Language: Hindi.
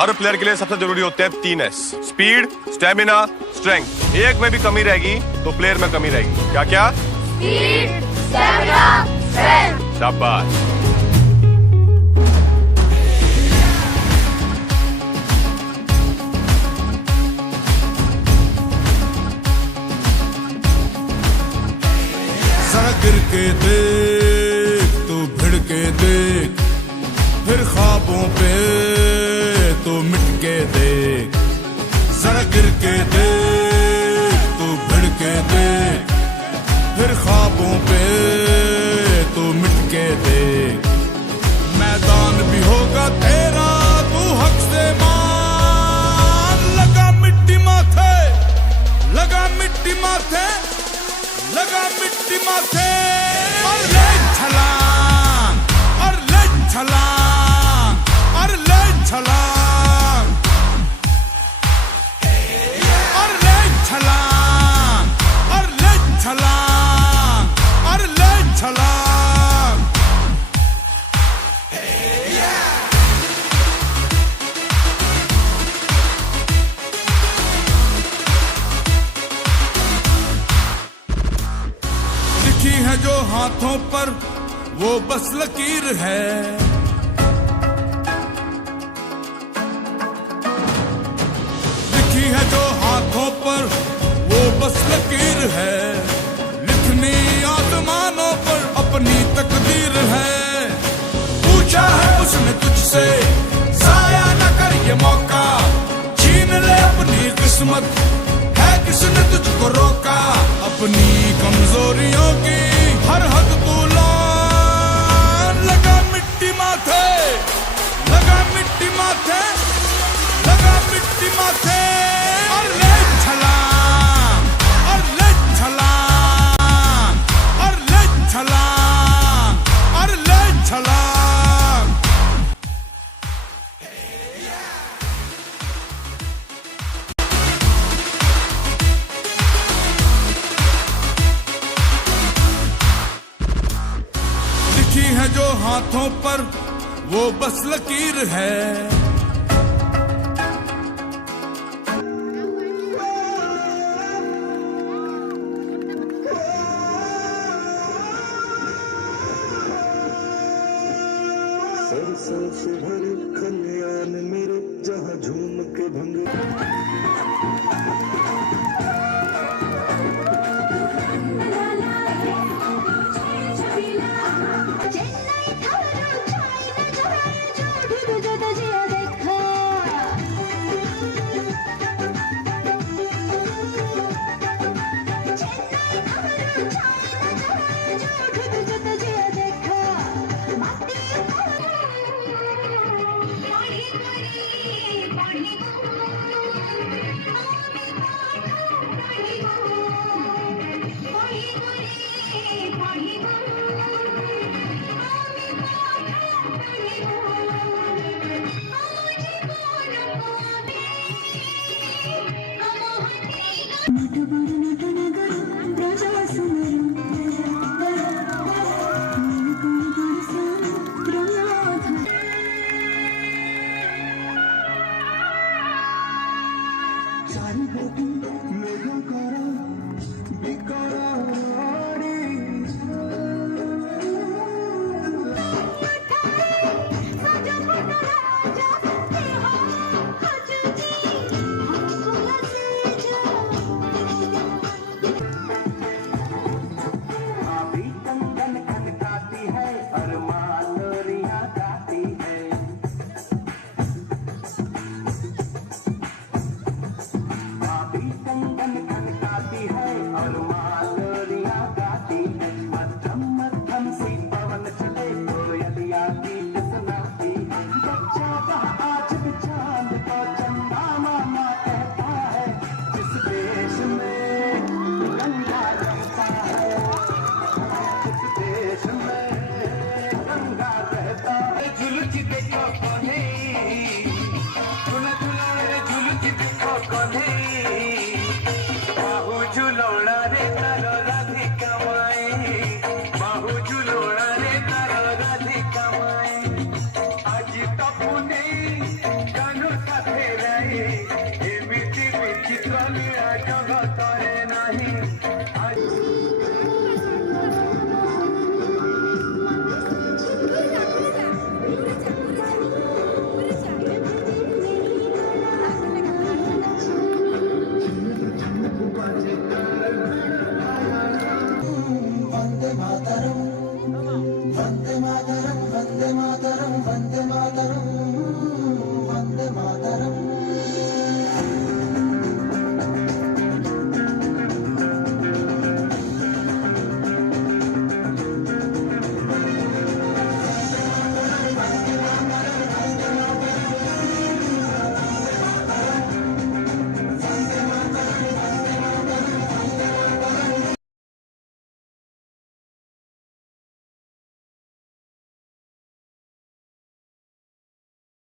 हर प्लेयर के लिए सबसे जरूरी होते हैं 3S: स्पीड, स्टेमिना, स्ट्रेंथ। एक में भी कमी रहेगी तो प्लेयर में कमी रहेगी। क्या क्या? Speed, stamina, strength. शाबाश। जरा गिर के देख, तू भिड़ के देख, फिर ख्वाबों पे तू मिट के देख। जरा गिर के देख, तू भिड़ के देख, फिर ख्वाबों पे तू मिट के देख। मैदान भी होगा तेरा, तू हक से मान। लगा मिट्टी माथे, लगा मिट्टी माथे, लगा मिट्टी माथे, और ले छलांग, और ले छलांग, और ले छलांग, और ले छलांग, और ले छलांग, और ले छलांग। लिखी है जो हाथों पर वो बस लकीर है। लिखी है जो हाथों पर वो बस लकीर है। लिखनी आसमानों पर अपनी तकदीर है। पूछा है उसने तुझसे, जाया न कर ये मौका, छीन ले अपनी किस्मत, है किसने तुझको रोका। अपनी कमजोरियों की हर हद तू लान। लगा मिट्टी माथे, लगा मिट्टी माथे, लगा मिट्टी माथे, और ले छलांग, और ले छलांग, और ले छलांग, और ले छलांग। लिखी है जो हाथों पर वो बस लकीर है। सरसों से भरे खलियान मेरे, जहाँ झूम के भंग। करे